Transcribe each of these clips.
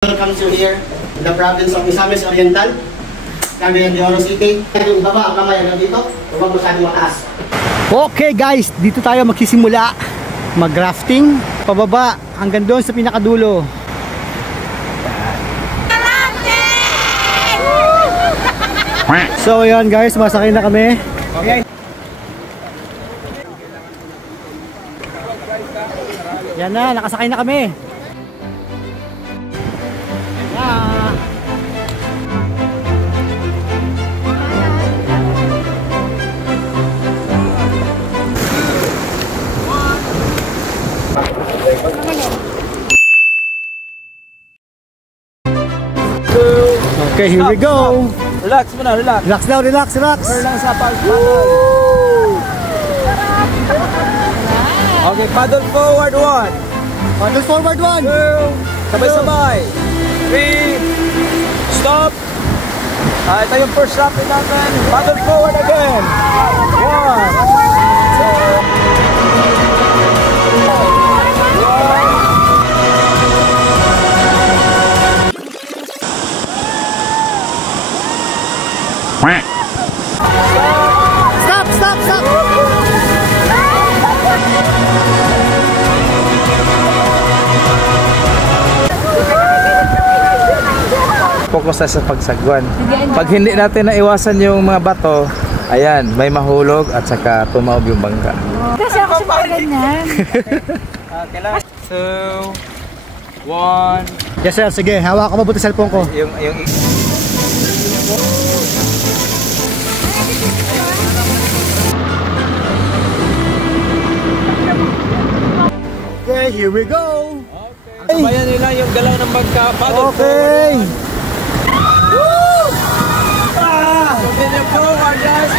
Welcome to here in the province of Misamis Oriental, Cagayan de Oro City. Yung baba ang kamay hanggang dito, huwag masyadong mataas. Okay guys, dito tayo magsisimula mag-rafting pababa hanggang doon sa pinakadulo. So ayan guys, masakay na kami. Okay. Yan na, nakasakay na kami. Okay, here we go. Relax muna, relax. Relax now, relax, relax. Relax sa paddle. Okay, paddle forward 1. Paddle forward 1. 2. Sabay-sabay. 3. Stop. Ito yung first rapid natin. Paddle forward again. 1. 2. Stop, stop, stop. Focus na sa pagsagwan. Pag hindi natin naiwasan yung mga bato, ayan, may mahulog at saka tumaob yung bangka. Kasi ako siya mga ganyan. Okay lang. 2, 1. Yes sir, sige, hawak ko mabuti cellphone ko. Okay, here we go. Okay. Sabayan nila yung galaw ng bangka. Okay. Woo! Continue forward, guys.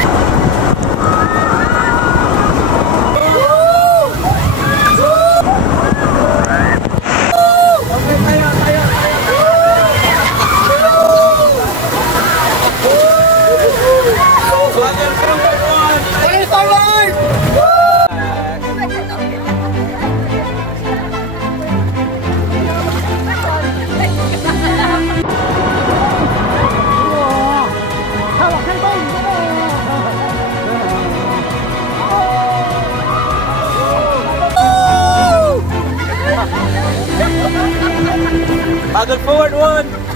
Okay, tayo. Paddle forward 1.